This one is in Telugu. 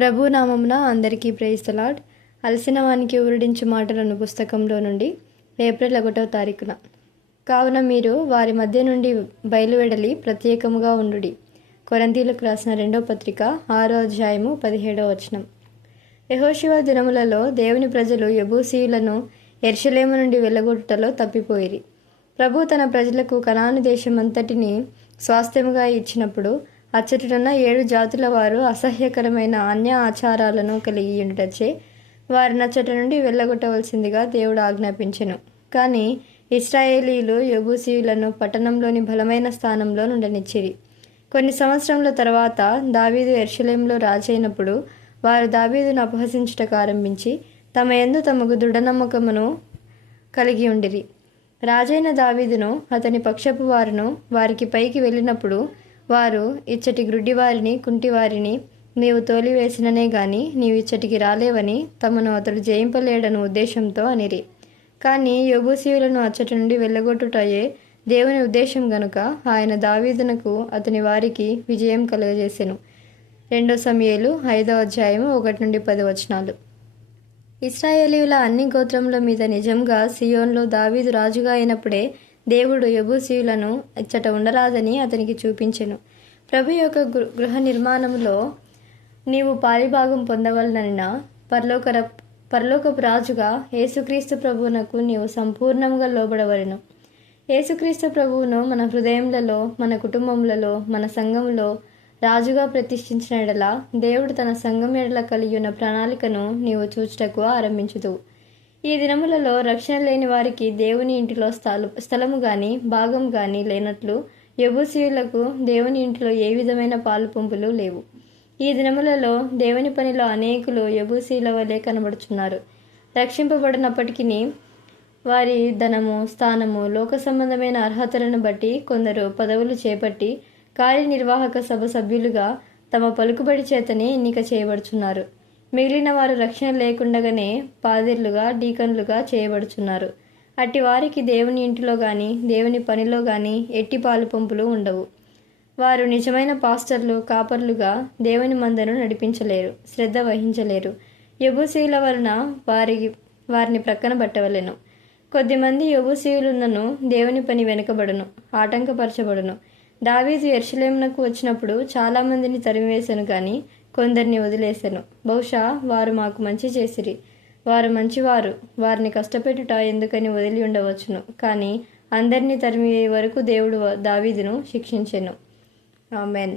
ప్రభు నామమున అందరికీ ప్రైజ్ ది లార్డ్. అలసిన వానికి ఊరడించు మాటలను పుస్తకంలో నుండి ఏప్రిల్ 1వ తారీఖున. కావున మీరు వారి మధ్య నుండి బయలువెడలి ప్రత్యేకముగా ఉండుడి. కొరింథీయులకు రాసిన 2వ పత్రిక 6వ అధ్యాయము 17వ వచనం. యెహోషువ దినములలో దేవుని ప్రజలు యెబూసీయులను యెరూషలేము నుండి వెళ్ళగొట్టుటలో తప్పిపోయిరి. ప్రభు తన ప్రజలకు కనాను దేశమంతటిని స్వాస్థ్యముగా ఇచ్చినప్పుడు అచ్చటినున్న 7 జాతుల వారు అసహ్యకరమైన అన్య ఆచారాలను కలిగి ఉండుటచే వారిని అచ్చటి నుండి వెళ్ళగొట్టవలసిందిగా దేవుడు ఆజ్ఞాపించెను. కానీ ఇశ్రాయేలీయులు యెబూసీయులను పట్టణంలోని బలమైన స్థానంలో నుండనిచ్చిరి. కొన్ని సంవత్సరముల తర్వాత దావీదు యెరూషలేములో రాజైనప్పుడు వారు దావీదును అపహసించుటకు ఆరంభించి తమ యందు తమకు దృఢనమ్మకమును కలిగి ఉండిరి. రాజైన దావీదును అతని పక్షపు వారును వారికి పైకి వెళ్ళినప్పుడు వారు ఇచ్చటి గ్రుడ్డివారిని కుంటివారిని నీవు తోలివేసిననే గాని నీవు ఇచ్చటికి రాలేవని తమను అతడు జయింపలేడను ఉద్దేశంతో అనిరి. కానీ యెబూసీయులను అచ్చటి నుండి వెళ్ళగొట్టుటయే దేవుని ఉద్దేశం గనుక ఆయన దావీదునకు అతని వారికి విజయం కలుగజేసెను. 2 సమూయేలు 5వ అధ్యాయము 1 నుండి 10 వచనాలు. ఇశ్రాయేలీయుల అన్ని గోత్రముల మీద నిజంగా సియోన్లో దావీదు రాజుగా అయినప్పుడే దేవుడు యెబూసీయులను ఇచ్చట ఉండరాదని అతనికి చూపించెను. ప్రభు యొక్క గృహ నిర్మాణంలో నీవు పాలిభాగం పొందవలననిన పరలోకపు రాజుగా యేసుక్రీస్తు ప్రభువునకు నీవు సంపూర్ణంగా లోబడవలెను. యేసుక్రీస్తు ప్రభువును మన హృదయములలో, మన కుటుంబములలో, మన సంఘములో రాజుగా ప్రతిష్ఠించిన ఎడల దేవుడు తన సంఘం ఎడల కలిగి ఉన్న ప్రణాళికను నీవు చూచుటకు ఆరంభించుదువు. ఈ దినములలో రక్షణ లేని వారికి దేవుని ఇంటిలో స్థలము గాని భాగం గాని లేనట్లు యెబూసీయులకు దేవుని ఇంటిలో ఏ విధమైన పాలు పంపులు లేవు. ఈ దినములలో దేవుని పనిలో అనేకులు యెబూసీయుల వలె కనబడుచున్నారు. రక్షింపబడినప్పటికీ వారి ధనము, స్థానము, లోక సంబంధమైన అర్హతలను బట్టి కొందరు పదవులు చేపట్టి కార్యనిర్వాహక సభ సభ్యులుగా తమ పలుకుబడి చేతనే ఎన్నిక చేయబడుచున్నారు. మిగిలిన వారు రక్షణ లేకుండగానే పాదిర్లుగా, డీకన్లుగా చేయబడుచున్నారు. అట్టి వారికి దేవుని ఇంటిలో గాని దేవుని పనిలో గాని ఎట్టి పాలు పంపులు ఉండవు. వారు నిజమైన పాస్టర్లు, కాపర్లుగా దేవుని మందను నడిపించలేరు, శ్రద్ధ వహించలేరు. యెబూసీయుల వలన వారిని ప్రక్కన పట్టవలెను. కొద్దిమంది యెబూసీయులున్నను దేవుని పని వెనుకబడును, ఆటంకపరచబడును. దావీదు యెరూషలేమునకు వచ్చినప్పుడు చాలా మందిని తరిమివేశను గాని కొందరిని వదిలేసెను. బహుశా వారు మాకు మంచి చేసిరి, వారు మంచివారు, వారిని కష్టపెట్టుట ఎందుకని వదిలి ఉండవచ్చును. కానీ అందరినీ తరిమివే వరకు దేవుడు దావీదును శిక్షించెను. ఆమేన్.